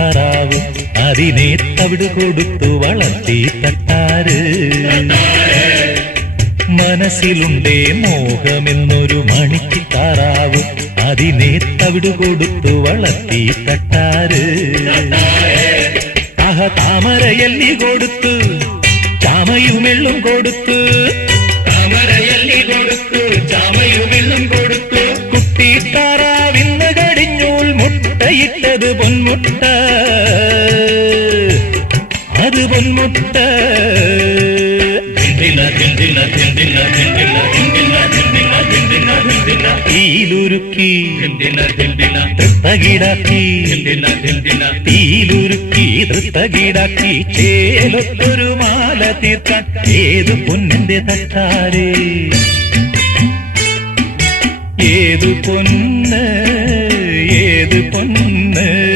താറാവ് അതിനെ തവിട് കൊടുത്തു വളർത്തി തട്ടാര് മനസ്സിലുണ്ടേ മോഹമെന്നൊരു മണിക്ക് താറാവ് അതിനെ തവിട് കൊടുത്തു വളർത്തി തട്ടാര് താമരയല്ലി കൊടുത്തു ചാമയുമെള്ളും കൊടുത്തു താമരയല്ലി കൊടുത്തു ചാമയുമെള്ളും കൊടുത്തു കുട്ടി താറാവിന്ന് കടിഞ്ഞൂൽ മുട്ടയിട്ടത് പൊന്മുട്ട അത് പൊന്മുട്ട തീയിലുരുക്കി തൃത്തകിടാക്കി തീയിലുരുക്കി തൃത്തകിടാക്കി ചേലൊത്തൊരു മാല തീർക്കാൻ ഏതു പൊന്നിന്റെ തട്ടാരേ ഏതു പൊന്ന് ഏതു പൊന്ന്